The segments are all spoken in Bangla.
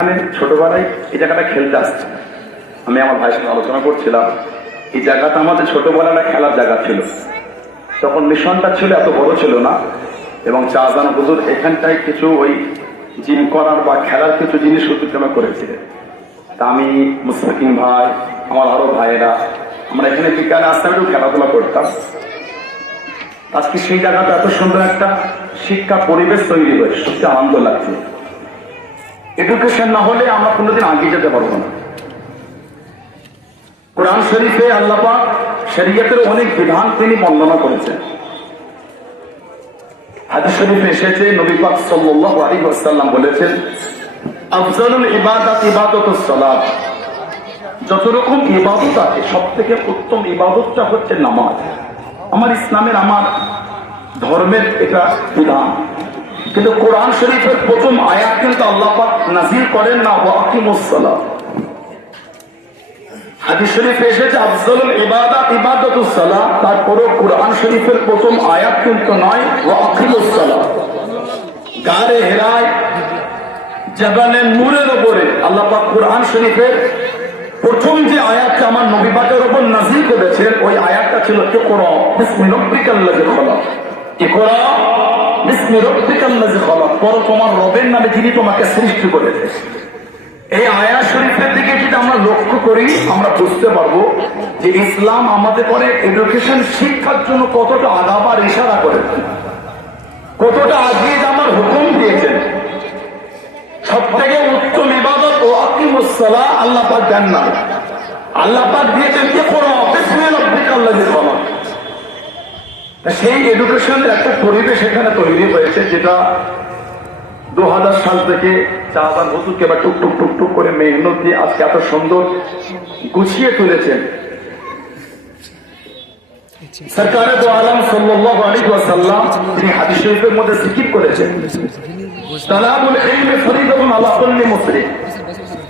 আমি ছোটবেলায় এই জায়গাটা খেলতে আসছি। আমি আমার ভাইয়ের সঙ্গে আলোচনা করছিলাম। এই জায়গাটা আমাদের ছোটবেলাটা খেলার জায়গা ছিল। তখন মিশনটা ছিল, এত বড় ছিল না। এবং চাঁদান হুজুর এখানটায় কিছু ওই জিম করার বা খেলার কিছু জিনিস উদ্যোগনা করেছিলেন তা আমি মুস্তাকিম ভাই, আমার আরও ভাইয়েরা, আমরা এখানে বিজ্ঞানে আসতাম, একটু খেলাধুলা করতাম। আজকে সেই জায়গাটা এত সুন্দর একটা শিক্ষা পরিবেশ তৈরি হয়েছে, সত্যি আনন্দ লাগছে। এডুকেশন না হলে আমরা কোনোদিন আগিয়ে যেতে পারব না। কোরআন শরীফে আল্লাপাক শরীয়তের অনেক বিধান তিনি বর্ণনা করেছেন। হাদিস শরীফে এসেছে, নবী পাক সাল্লাল্লাহু আলাইহি ওয়াসাল্লাম বলেছেন, আফজালুল ইবাদাত ইবাদাতুস সালাত। যত রকম ইবাদত আছে সব থেকে উত্তম ইবাদতটা হচ্ছে নামাজ। আমার ইসলামের, আমার ধর্মের এটা বিধান। কিন্তু কোরআন শরীফের প্রথম আয়াত কিন্তু আল্লাহ নাজির করেন না ওয়াকিমুস হাদিস শরীফে এসেছে, আফজলুল ইবাদাত ইবাদাতুস সালাত। তারপরও কোরআন শরীফের প্রথম আয়াত কোরআন যে আয়াতটা আমার নবী পাকের উপর নাজির করেছেন, ওই আয়াতটা ছিল রাব্বিকাল্লাযী খলাক। আমরা আমরা যে শিক্ষার জন্য কতটা আগাবার ইশারা করেছেন কতটা আগিয়ে যাওয়ার হুকুম দিয়েছেন। সব থেকে উত্তম ইবাদত ও আল্লাহ দেন না। আল্লাহ দিয়েছেন কে করো বিসমিল রব্বিকা আল্লাযী খালাক। তা সেই এডুকেশনের একটা পরিবেশ এখানে তৈরি হয়েছে, যেটা দু হাজার সাল থেকে চাহাবান হুজুরকে বা টুক টুক টুক টুক করে মেহনত দিয়ে আজকে এত সুন্দর গুছিয়ে তুলেছেন। সরকারে দো আলম তিনি শরীফের মধ্যে করেছেন। তালাবুল মুসলিম।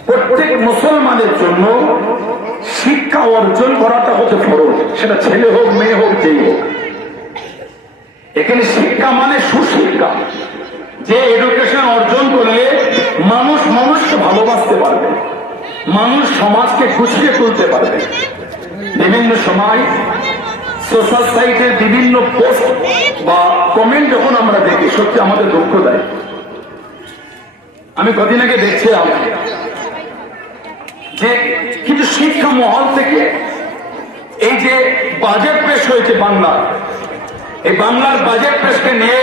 প্রত্যেক মুসলমানের জন্য শিক্ষা অর্জন করাটা হচ্ছে ফরজ, সেটা ছেলে হোক, মেয়ে হোক, যেই হোক। এখানে শিক্ষা মানে সুশিক্ষা। যে এডুকেশন অর্জন করলে মানুষ মানুষকে ভালোবাসতে পারবে। মানুষ সমাজকে খুশিয়ে তুলতে পারবে। বিভিন্ন সময় সোশ্যাল সাইটের বিভিন্ন পোস্ট বা কমেন্ট যখন আমরা দেখি, সত্যি আমাদের দুঃখ দেয়। আমি কদিন আগে দেখছিলাম যে কিছু শিক্ষা মহল থেকে এই যে বাজেট পেশ হয়েছে বাংলার এই বাংলার বাজেট পেশকে নিয়ে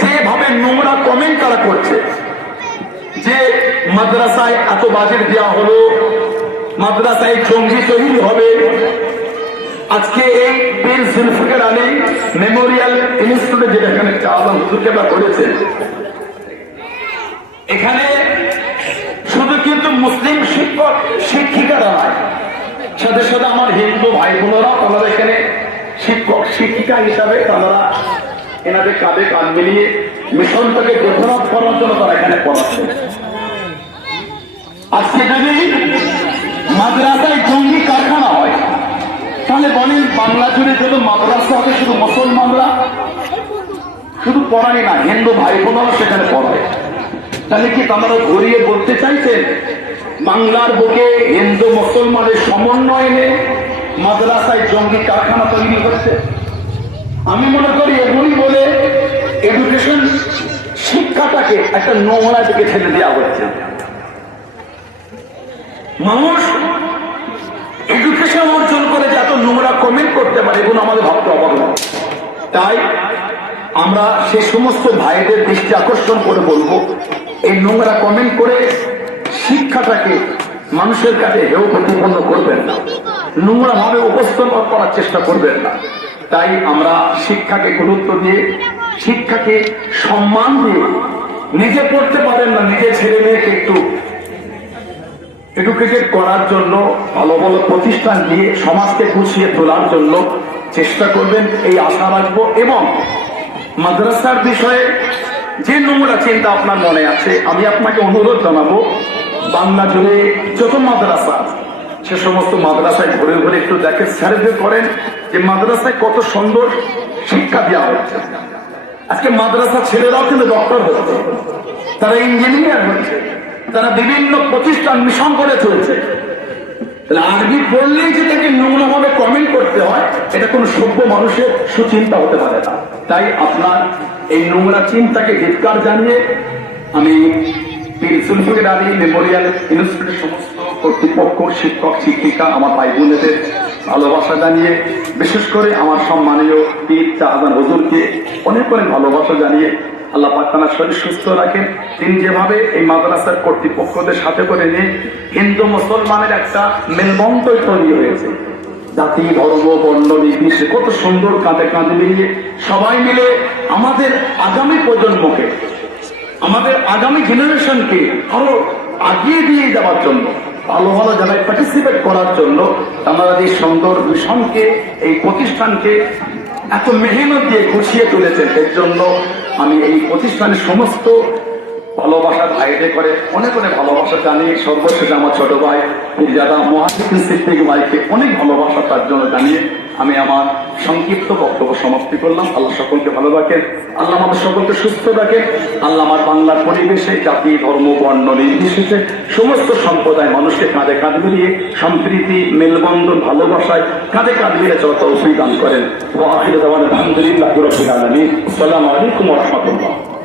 যেভাবে নোংরা কমেন্ট তারা করছে, যে মাদ্রাসায় এত বাজেট দেওয়া হলো, মাদ্রাসায় জঙ্গি তৈরি হবে, আজকে এই পীর জুলফিকার আলী মেমোরিয়াল ইনস্টিটিউটে যেটা এখানে চাওয়া হুজুরকে বা করেছে, এখানে শুধু কিন্তু মুসলিম শিক্ষক, শিক্ষিকারা সাথে সাথে আমার হিন্দু ভাই বোনেরা তারা এখানে শিক্ষক, শিক্ষিকা হিসাবে তারা এনাদের কাঁধে কাঁধ মিলিয়ে মিশনটাকে ডেভেলপ করার জন্য তারা এখানে পড়াচ্ছে আজকে যদি মাদ্রাসায় জঙ্গি কারখানা হয়, তাহলে বলেন বাংলা জুড়ে যত মাদ্রাসা হবে শুধু মুসলমানরা, শুধু পড়াই না, হিন্দু ভাই বোনেরা সেখানে পড়ায় তাহলে কি তারা ঘুরিয়ে বলতে চাইছেন, বাংলার বুকে হিন্দু মুসলমানের সমন্বয়নে মাদ্রাসায় জঙ্গি কারখানা তৈরি হচ্ছে। আমি মনে করি এগুলি বলে এডুকেশন শিক্ষাটাকে একটা নোংরা দিকে ঠেলে দেওয়া হচ্ছে। মানুষ এডুকেশন অর্জন করে যে এত নোংরা কমেন্ট করতে পারে এগুলো আমাদের ভাবতে অবাক। তাই আমরা সে সমস্ত ভাইদের দৃষ্টি আকর্ষণ করে বলব, এই নোংরা কমেন্ট করে শিক্ষাটাকে মানুষের কাছে হেউ প্রতিপন্ন করবেন না। নোংরা ভাবে উপস্থাপন করার চেষ্টা করবেন না। তাই আমরা শিক্ষাকে গুরুত্ব দিয়ে শিক্ষাকে সম্মান দিয়ে নিজে পড়তে পারেন না নিজে ছেলে মেয়েকে একটু এডুকেটেড করার জন্য ভালো ভালো প্রতিষ্ঠান দিয়ে সমাজকে গুছিয়ে তোলার জন্য চেষ্টা করবেন এই আশা রাখব। এবং মাদ্রাসার বিষয়ে যে নোংরা চিন্তা আপনার মনে আছে আমি আপনাকে অনুরোধ জানাব বাংলা জুড়ে যত মাদ্রাসা আছে, সে সমস্ত মাদ্রাসায় ঘুরে ঘুরে একটু দেখে সার্ভে করেন যে মাদ্রাসায় কত সুন্দর শিক্ষা দেওয়া হচ্ছে। আজকে মাদ্রাসা ছেলেরাও কিন্তু ডক্টর হচ্ছে, তারা ইঞ্জিনিয়ার হচ্ছে, তারা বিভিন্ন প্রতিষ্ঠান মিশন করে চলছে। আরবি পড়লেই যে তাকে কমেন্ট করতে হয়, এটা কোনো সভ্য মানুষের সুচিন্তা হতে পারে না। তাই আপনার এই নোংরা চিন্তাকে ধিৎকার জানিয়ে আমি পীর জুলফিকার আলী মেমোরিয়াল ইনস্টিটিউটের সমস্ত কর্তৃপক্ষ, শিক্ষক, শিক্ষিকা, আমার ভাই বোনেদের ভালোবাসা জানিয়ে, বিশেষ করে আমার সম্মানীয় পীর চাহাদান হজুরকে অনেক অনেক ভালোবাসা জানিয়ে আল্লাহ পাক তার শরীর সুস্থ রাখেন। তিনি যেভাবে এই মাদ্রাসার কর্তৃপক্ষদের সাথে করে নিয়ে হিন্দু মুসলমানের একটা মেলবন্ধন তৈরি হয়েছে। জাতি, ধর্ম, বর্ণ, নির্বিশেষে কত সুন্দর কাঁধে কাঁধে মিলিয়ে সবাই মিলে আমাদের আগামী প্রজন্মকে, আমাদের আগামী জেনারেশনকে আরও আগিয়ে দিয়ে যাওয়ার জন্য ভালো ভালো জায়গায় পার্টিসিপেট করার জন্য এই সুন্দর মিশনকে, এই প্রতিষ্ঠানকে এত মেহনত দিয়ে গুছিয়ে তুলেছেন। এর জন্য আমি এই প্রতিষ্ঠানের সমস্ত ভালোবাসার ভাইরে করে অনেক অনেক ভালোবাসা জানি। সর্বশেষ আমার ছোট ভাই যারা মহাশিক্ষণ সিদ্দিক ভাইকে অনেক ভালোবাসা তার জন্য জানিয়ে আমি আমার সংক্ষিপ্ত বক্তব্য সমাপ্তি করলাম। আল্লাহ সকলকে ভালো রাখেন। আল্লাহ আমাদের সকলকে সুস্থ রাখেন। আল্লাহ আমার বাংলার পরিবেশে, জাতি, ধর্ম, বর্ণ নির্বিশেষে সমস্ত সম্প্রদায় মানুষকে কাঁধে কাঁধ মিলিয়ে সম্প্রীতি, মেলবন্ধন, ভালোবাসায় কাঁধে কাঁধ মিলে চলতে অসুবিধান করেন। আলহামদুলিল্লাহ আলমী আসসালামু আলাইকুম রহমতুল্লাহ।